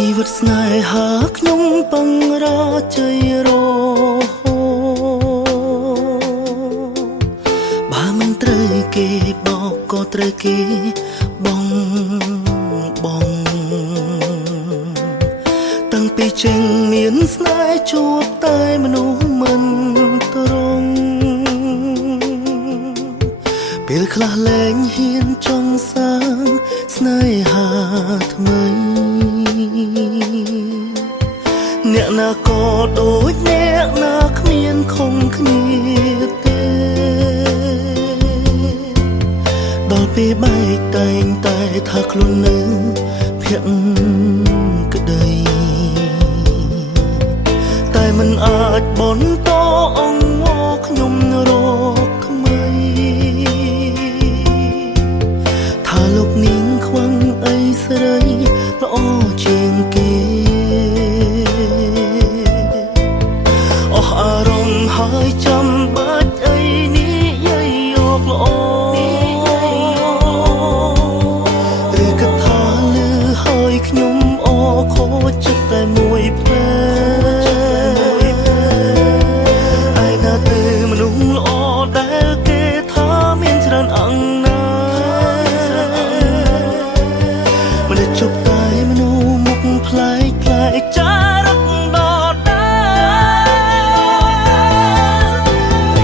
ជីវិតស្នេហាខ្ញុំបង្រាជ័យរហូតបើមិនត្រូវគេបោកក៏ត្រូវគេបងតាំងពីចេញមានស្នេហ៍ជួបតែមនុស្សមិនត្រង់ពេលខ្លះលែងហ៊ានចង់សាងស្នេហាថ្មីអ្នកណាក៏ដូចអ្នកណាគ្មានខំគ្នាទេដល់ពេលបែកតែងតែថាខ្លួននៅភក្តីតែមិនអាចបន្តអង្វរខ្ញុំរកថ្មីថាលោកនាងខ្វឹងអីស្រីល្អជាងគេអស់អារម្មណ៍ហើយចាំបាច់អីនេះយាយយកល្អឬក៏ថាលឺហើយខ្ញុំអខូចចិត្តតែមួយផ្លែឯណាទៅមនុស្សល្អដែលគេថាមានច្រើនអង្គណាមិនជប់តែមនុស្សមុខប្លែកចារឹកដដែ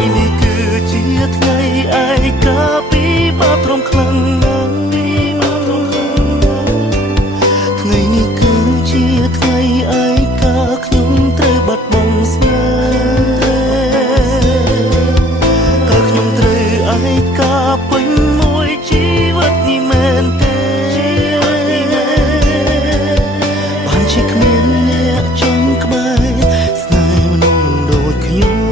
លនេះគឺជាថ្ងៃឯកាពីបាបទ្រាំខ្លាំងណាស់ថ្ងៃនេះគឺជាថ្ងៃឯកាខ្ញុំត្រូវបាត់បង់ស្នេហ៍តែខ្ញុំត្រូវឯកាពេញមួយជីវិតនេះមែនទេបានជាគ្មានអ្នកចង់ក្បែរស្នេហ៍មនុស្សដូចខ្ញុំ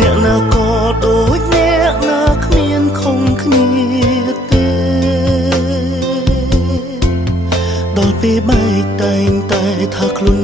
អ្នកណាក៏ដូចអ្នកណាគ្មានខំគ្នាទេដល់ពេលបែកតែងតែថាខ្លួន